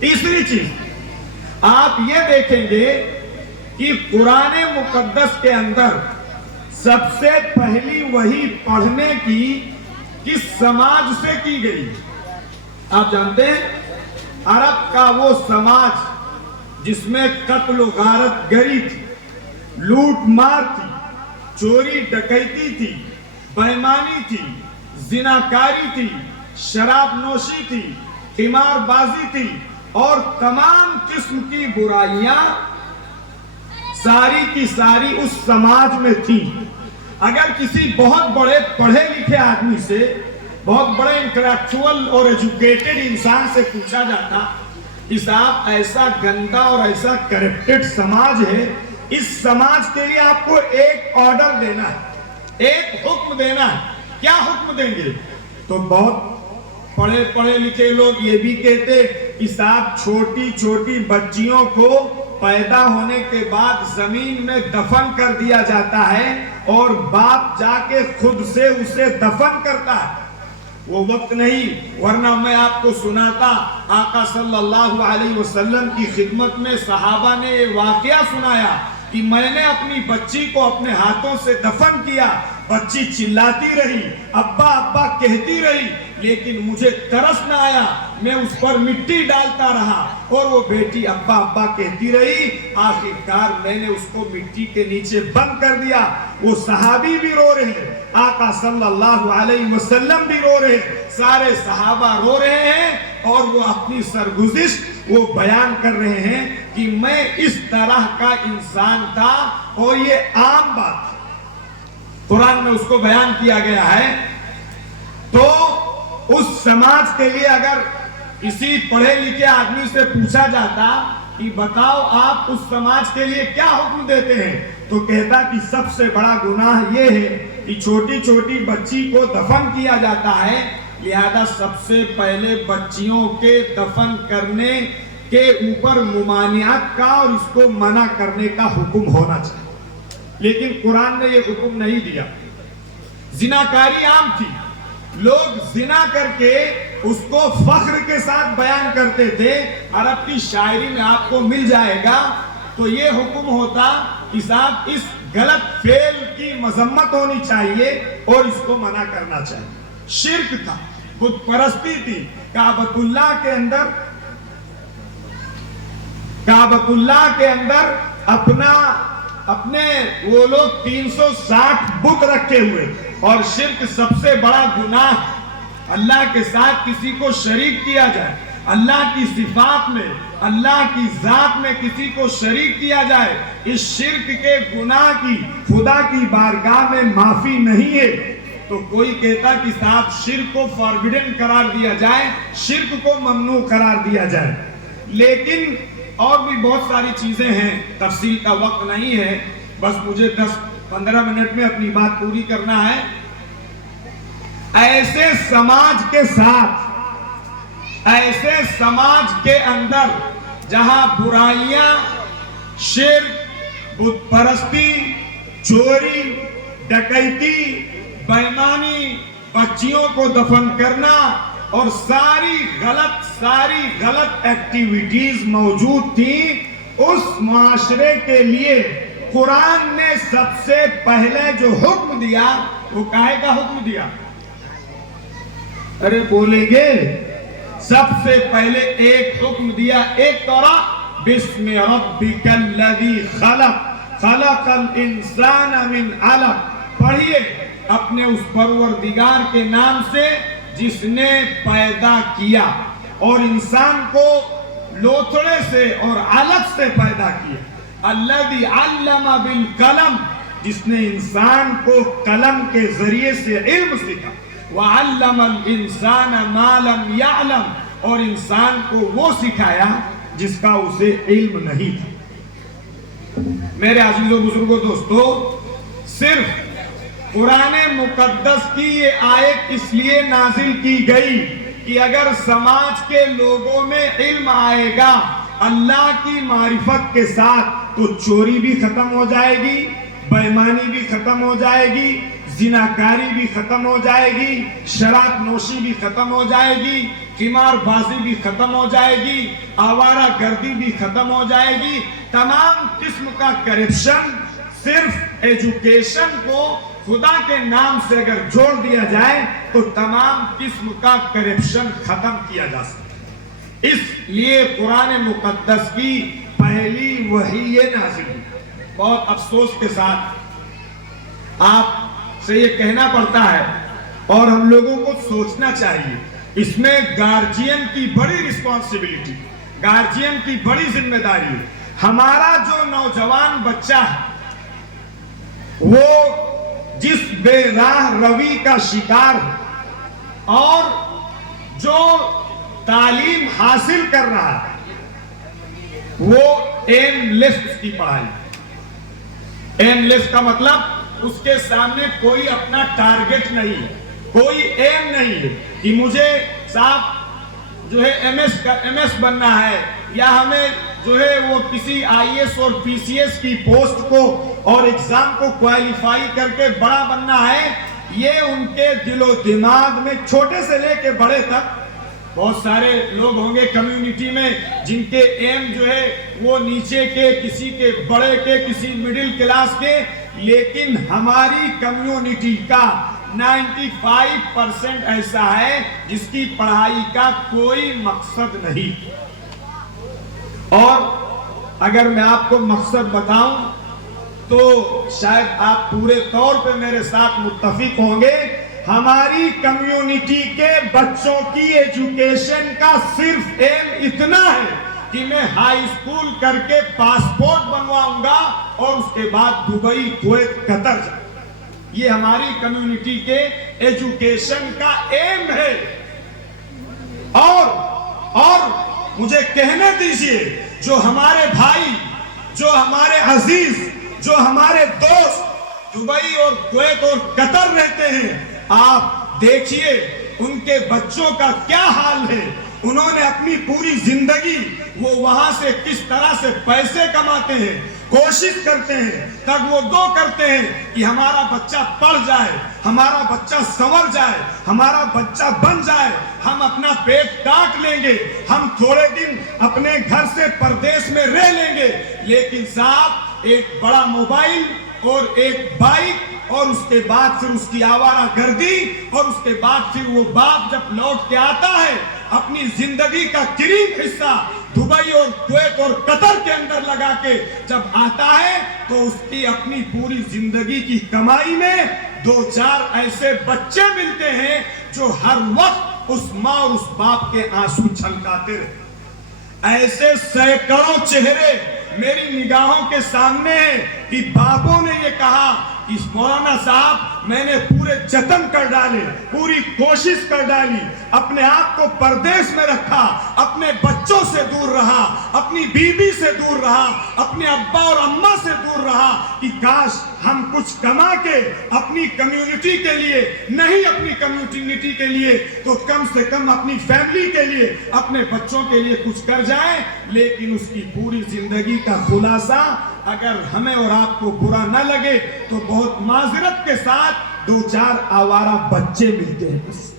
تیسری چیز آپ یہ دیکھیں گے کہ قرآن مقدس کے اندر سب سے پہلی وحی پڑھنے کی کس سماج سے کی گئی؟ آپ جانتے ہیں عرب کا وہ سماج جس میں قتل و غارت گری تھی، لوٹ مار تھی، چوری ڈکیتی تھی، بےایمانی تھی، زناکاری تھی، شراب نوشی تھی، قمار بازی تھی اور تمام قسم کی برائیاں ساری کی ساری اس سماج میں تھی۔ اگر کسی بہت بڑے پڑھے لکھے آدمی سے، بہت بڑے انٹلیکچوئل اور ایجوکیٹڈ انسان سے پوچھا جاتا کہ صاحب ایسا گندا اور ایسا کرپٹڈ سماج ہے، اس سماج کے لیے آپ کو ایک آرڈر دینا ہے، ایک حکم دینا ہے، کیا حکم دیں گے؟ تو بہت پڑھے لکھے لوگ یہ بھی کہتے کہ صاحب چھوٹی چھوٹی بچیوں کو پیدا ہونے کے بعد زمین میں دفن کر دیا جاتا ہے اور باپ جا کے خود سے اسے دفن کرتا ہے۔ وہ وقت نہیں، ورنہ میں آپ کو سناتا آقا صلی اللہ علیہ وسلم کی خدمت میں صحابہ نے یہ واقعہ سنایا کہ میں نے اپنی بچی کو اپنے ہاتھوں سے دفن کیا، بچی چلاتی رہی، ابا ابا کہتی رہی، لیکن مجھے ترس نہ آیا، میں اس پر مٹی ڈالتا رہا اور وہ بیٹی ابا ابا کہتی رہی، آخرکار میں نے اس کو مٹی کے نیچے بند کر دیا۔ وہ صحابی بھی رو رہے ہیں، آقا صلی اللہ علیہ وسلم بھی رو رہے ہیں، سارے صحابہ رو رہے ہیں اور وہ اپنی سرگزشت وہ بیان کر رہے ہیں کہ میں اس طرح کا انسان تھا اور یہ عام بات قرآن میں اس کو بیان کیا گیا ہے۔ تو اس سماج کے لیے اگر کسی پڑھے لکھے آدمی سے پوچھا جاتا کہ بتاؤ آپ اس سماج کے لیے کیا حکم دیتے ہیں، تو کہتا کہ سب سے بڑا گناہ یہ ہے کہ چھوٹی چھوٹی بچی کو دفن کیا جاتا ہے، لہذا سب سے پہلے بچیوں کے دفن کرنے کے اوپر ممانعت کا اور اس کو منع کرنے کا حکم ہونا چاہیے۔ لیکن قرآن نے یہ حکم نہیں دیا۔ زناکاری عام تھی، لوگ زنا کر کے اس کو فخر کے ساتھ بیان کرتے تھے۔ عرب کی شاعری میں آپ کو مل جائے گا تو یہ حکم ہوتا کہ صاحب اس غلط فعل کی مذمت ہونی چاہیے اور اس کو منع کرنا چاہیے۔ شرک تھا، بت پرستی تھی۔ کعبۃ اللہ کے اندر اپنے وہ لوگ 360 بت رکھے ہوئے، اور شرک سب سے بڑا گناہ اللہ کے ساتھ کسی کو شریک کیا جائے، اللہ کی صفات میں، اللہ کی ذات میں کسی کو شریک کیا جائے، اس شرک کے گناہ کی خدا کی بارگاہ میں معافی نہیں ہے۔ تو کوئی کہتا کہ صاحب شرک کو فاربیڈن قرار دیا جائے، شرک کو ممنوع قرار دیا جائے۔ لیکن اور بھی بہت ساری چیزیں ہیں، تفصیل کا وقت نہیں ہے، بس مجھے 10-15 منٹ میں اپنی بات پوری کرنا ہے۔ ایسے سماج کے ساتھ، ایسے سماج کے اندر جہاں برائیاں، شرک، بت پرستی، چوری، ڈکیتی، بےایمانی، بچیوں کو دفن کرنا اور ساری غلط ایکٹیویٹیز موجود تھیں، اس معاشرے کے لیے قرآن نے سب سے پہلے جو حکم دیا وہ کاہے کا حکم دیا؟ ارے بولیں گے؟ سب سے پہلے ایک حکم دیا، ایک طرح بسم ربک الذی خلق الانسان من علق، پڑھیے اپنے اس پروردگار کے نام سے جس نے پیدا کیا، اور انسان کو لوتھڑے سے اور علق سے پیدا کیا۔ الذی علم بالقلم، جس نے انسان کو قلم کے ذریعے سے علم سکھا۔ وعلم الانسان ما لم يعلم، اور انسان کو وہ سکھایا جس کا اسے علم نہیں تھا۔ میرے عزیزوں بزرگوں دوستو، صرف قرآن مقدس کی یہ آیت اس لیے نازل کی گئی کہ اگر سماج کے لوگوں میں علم آئے گا اللہ کی معرفت کے ساتھ تو چوری بھی ختم ہو جائے گی، بےایمانی بھی ختم ہو جائے گی، زناکاری بھی ختم ہو جائے گی، شراب نوشی بھی ختم ہو جائے گی، قمار بازی بھی ختم ہو جائے گی، آوارہ گردی بھی ختم ہو جائے گی، تمام قسم کا کرپشن صرف ایجوکیشن کو خدا کے نام سے اگر جوڑ دیا جائے تو تمام قسم کا کرپشن ختم کیا جا سکتا ہے۔ اس لیے قرآن مقدس کی پہلی وحی یہ نازل ہوئی۔ بہت افسوس کے ساتھ آپ سے یہ کہنا پڑتا ہے اور ہم لوگوں کو سوچنا چاہیے، اس میں گارجین کی بڑی رسپانسبلٹی، گارجین کی بڑی ذمہ داری ہے۔ ہمارا جو نوجوان بچہ ہے وہ جس بے راہ روی کا شکار ہے اور جو تعلیم حاصل کر رہا ہے وہ ایم لیس کی پڑھائی۔ ایم لیس کا مطلب اس کے سامنے کوئی اپنا ٹارگٹ نہیں ہے، کوئی ایم نہیں ہے کہ مجھے صاحب جو ہے ایم ایس بننا ہے، یا ہمیں جو ہے وہ کسی آئی ایس اور پی سی ایس کی پوسٹ کو اور ایگزام کو کوالیفائی کر کے بڑا بننا ہے۔ یہ ان کے دل و دماغ میں چھوٹے سے لے کے بڑے تک بہت سارے لوگ ہوں گے کمیونٹی میں جن کے ایم جو ہے وہ نیچے کے، کسی کے بڑے کے، کسی مڈل کلاس کے، لیکن ہماری کمیونٹی کا 95% ایسا ہے جس کی پڑھائی کا کوئی مقصد نہیں۔ اور اگر میں آپ کو مقصد بتاؤں تو شاید آپ پورے طور پہ میرے ساتھ متفق ہوں گے، ہماری کمیونٹی کے بچوں کی ایجوکیشن کا صرف ایم اتنا ہے کہ میں ہائی اسکول کر کے پاسپورٹ بنواؤں گا اور اس کے بعد دبئی، کویت، قطر جاؤں۔ یہ ہماری کمیونٹی کے ایجوکیشن کا ایم ہے۔ اور مجھے کہنے دیجئے، جو ہمارے بھائی، جو ہمارے عزیز، جو ہمارے دوست دبئی اور کویت اور قطر رہتے ہیں، آپ دیکھیے ان کے بچوں کا کیا حال ہے۔ انہوں نے اپنی پوری زندگی وہ وہاں سے کس طرح سے پیسے کماتے ہیں، کوشش کرتے ہیں، تگ-و-دو کرتے ہیں کہ ہمارا بچہ پڑھ جائے، ہمارا بچہ سنور جائے، ہمارا بچہ بن جائے، ہم اپنا پیٹ کاٹ لیں گے، ہم تھوڑے دن اپنے گھر سے پردیس میں رہ لیں گے، لیکن صاحب ایک بڑا موبائل اور ایک بائک اور اس کے بعد پھر اس کی آوارہ گردی اور اس کے بعد پھر وہ باپ جب لوٹ کے آتا ہے اپنی زندگی کا قریب حصہ دبئی اور کویت اور قطر کے اندر لگا کے جب آتا ہے تو اس کی اپنی پوری زندگی کی کمائی میں 2-4 ایسے بچے ملتے ہیں جو ہر وقت اس ماں اور اس باپ کے آنسو چھلکاتے رہے۔ ایسے سینکڑوں چہرے میری نگاہوں کے سامنے ہیں کہ باپوں نے یہ کہا کہ مولانا صاحب میں نے پورے جتن کر ڈالے، پوری کوشش کر ڈالی، اپنے آپ کو پردیس میں رکھا، اپنے بچوں سے دور رہا، اپنی بیوی سے دور رہا، اپنے ابا اور اماں سے دور رہا کہ کاش ہم کچھ کما کے اپنی کمیونٹی کے لیے، نہیں اپنی کمیونٹی کے لیے تو کم سے کم اپنی فیملی کے لیے، اپنے بچوں کے لیے کچھ کر جائیں۔ لیکن اس کی پوری زندگی کا خلاصہ اگر ہمیں اور آپ کو برا نہ لگے تو بہت معذرت کے ساتھ 2-4 آوارہ بچے ملتے ہیں بس۔